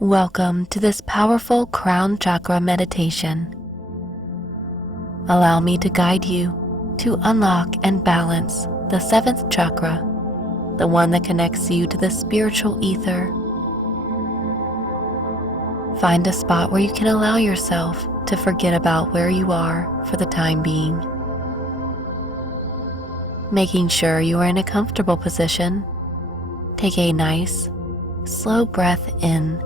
Welcome to this powerful crown chakra meditation. Allow me to guide you to unlock and balance the seventh chakra, the one that connects you to the spiritual ether. Find a spot where you can allow yourself to forget about where you are for the time being. Making sure you are in a comfortable position, take a nice, slow breath in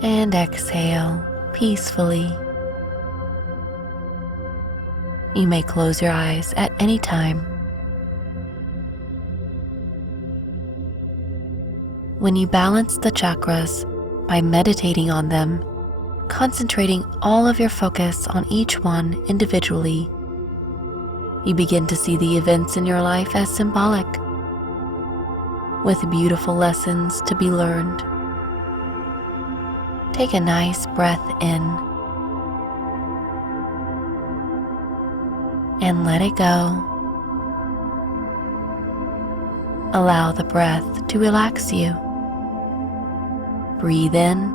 and exhale peacefully. You may close your eyes at any time. When you balance the chakras by meditating on them, concentrating all of your focus on each one individually, you begin to see the events in your life as symbolic, with beautiful lessons to be learned. Take a nice breath in and let it go. Allow the breath to relax you. Breathe in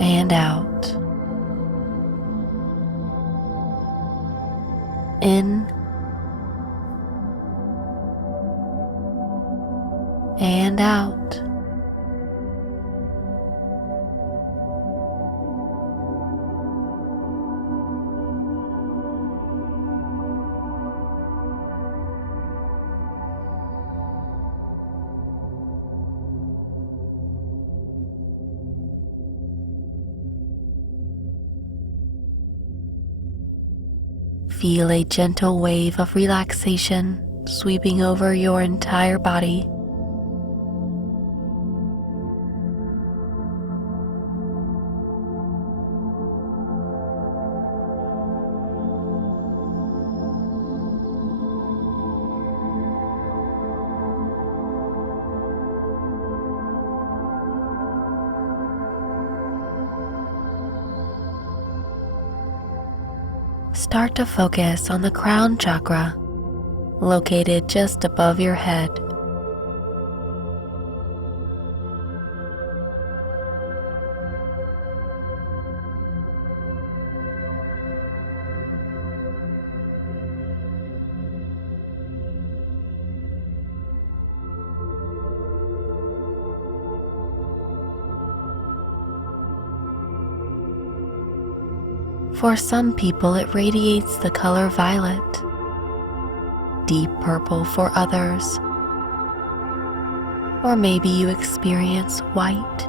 and out. In and out. Feel a gentle wave of relaxation sweeping over your entire body. Start to focus on the crown chakra, located just above your head. For some people, it radiates the color violet, deep purple for others, or maybe you experience white.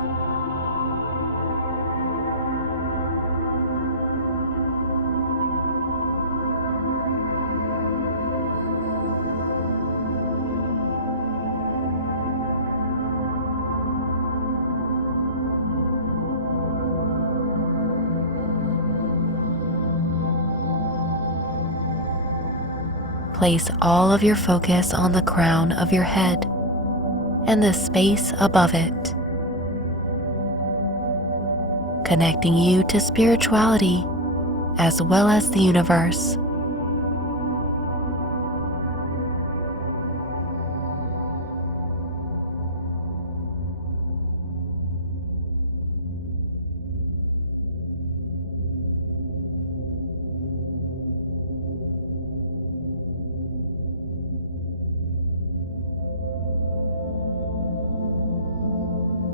Place all of your focus on the crown of your head and the space above it, connecting you to spirituality as well as the universe.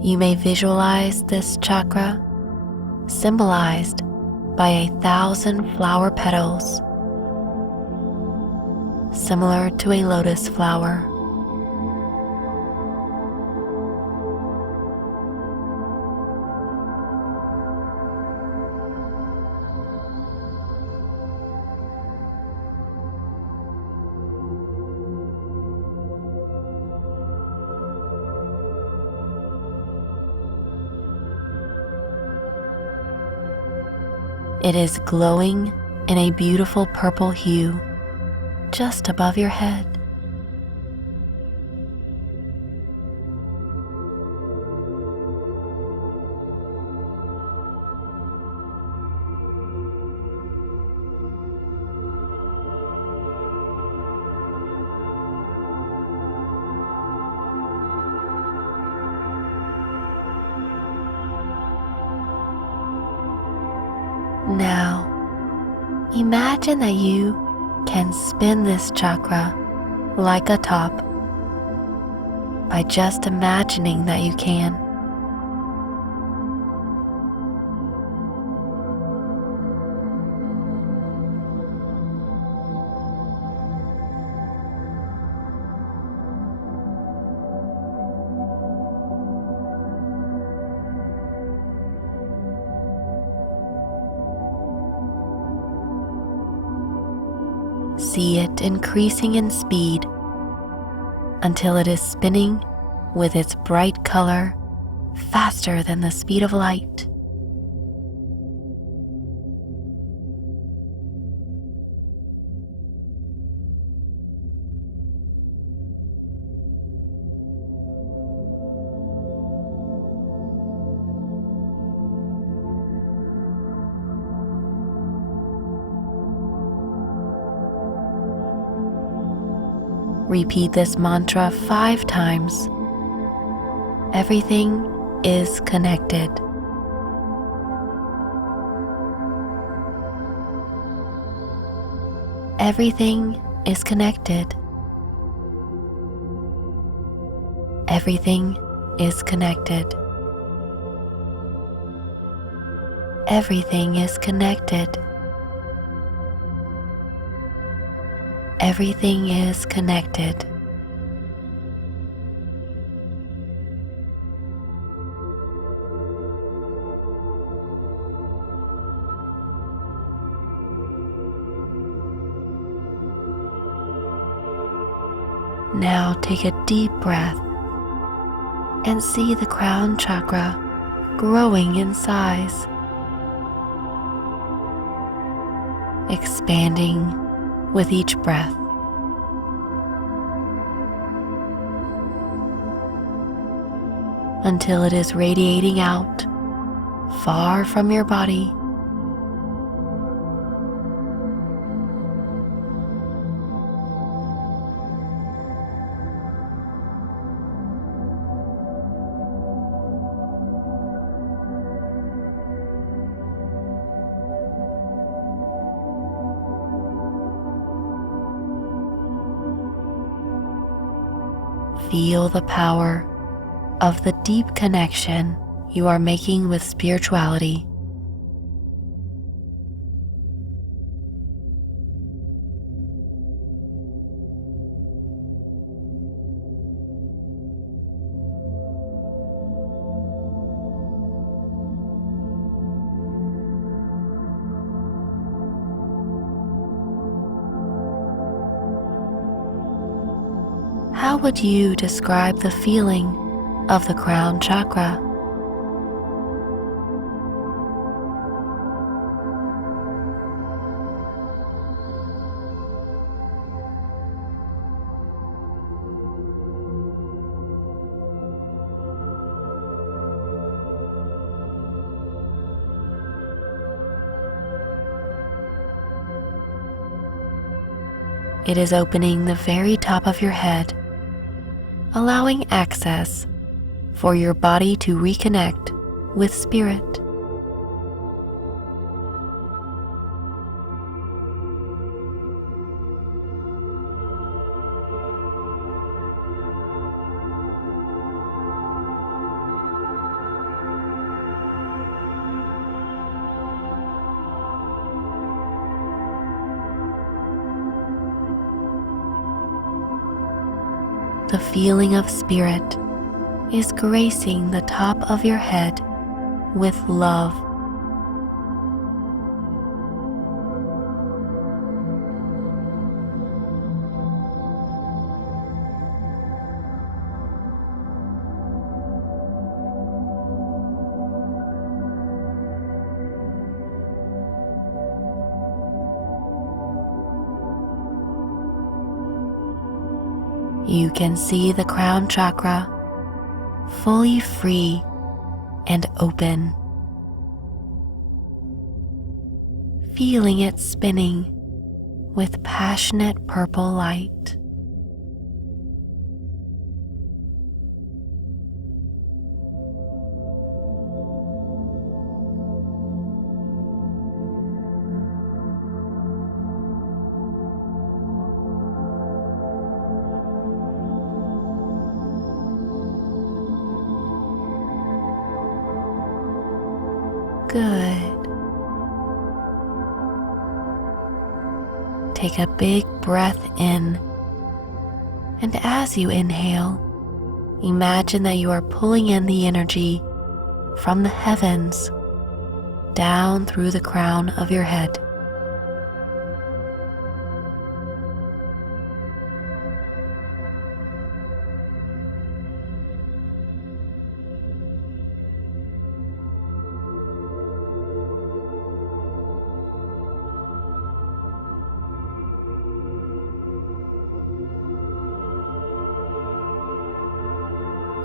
You may visualize this chakra symbolized by 1,000 flower petals, similar to a lotus flower. It is glowing in a beautiful purple hue just above your head. Imagine that you can spin this chakra like a top by just imagining that you can. See it increasing in speed until it is spinning with its bright color faster than the speed of light. Repeat this mantra 5 times. Everything is connected. Everything is connected. Everything is connected. Everything is connected. Everything is connected. Now take a deep breath and see the crown chakra growing in size, expanding with each breath. Until it is radiating out far from your body. Feel the power of the deep connection you are making with spirituality. How would you describe the feeling of the crown chakra? It is opening the very top of your head, allowing access for your body to reconnect with spirit. The feeling of spirit is gracing the top of your head with love. You can see the crown chakra fully free and open, feeling it spinning with passionate purple light. Good. Take a big breath in, and as you inhale, imagine that you are pulling in the energy from the heavens down through the crown of your head.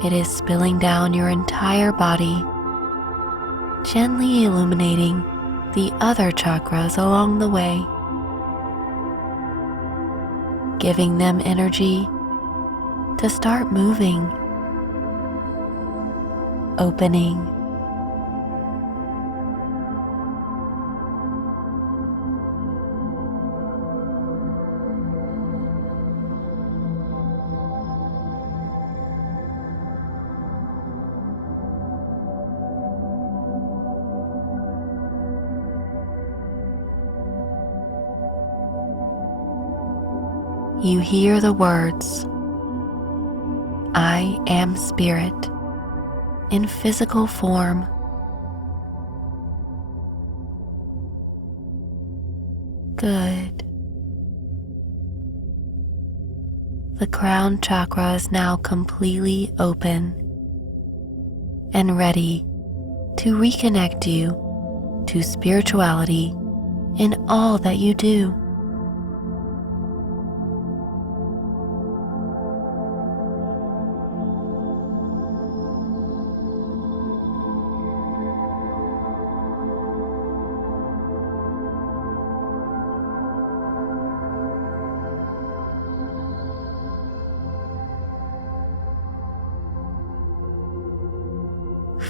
It is spilling down your entire body, gently illuminating the other chakras along the way, giving them energy to start moving, opening, you hear the words, "I am spirit," in physical form. Good. The crown chakra is now completely open and ready to reconnect you to spirituality in all that you do.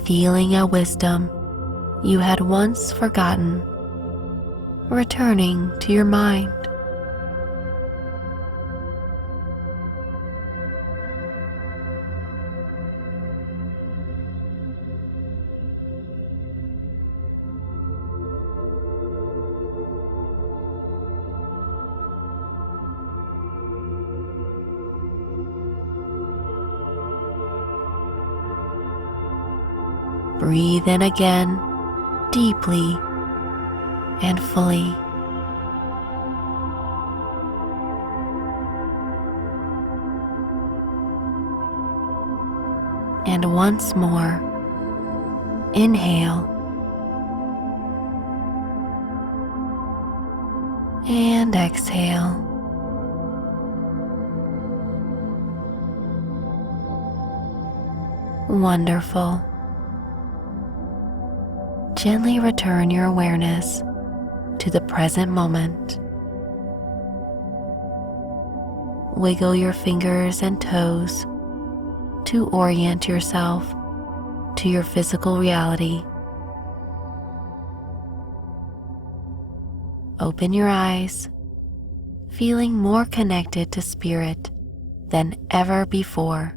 Feeling a wisdom you had once forgotten returning to your mind. Breathe in again, deeply and fully. And once more, inhale and exhale. Wonderful. Gently return your awareness to the present moment. Wiggle your fingers and toes to orient yourself to your physical reality. Open your eyes, feeling more connected to spirit than ever before.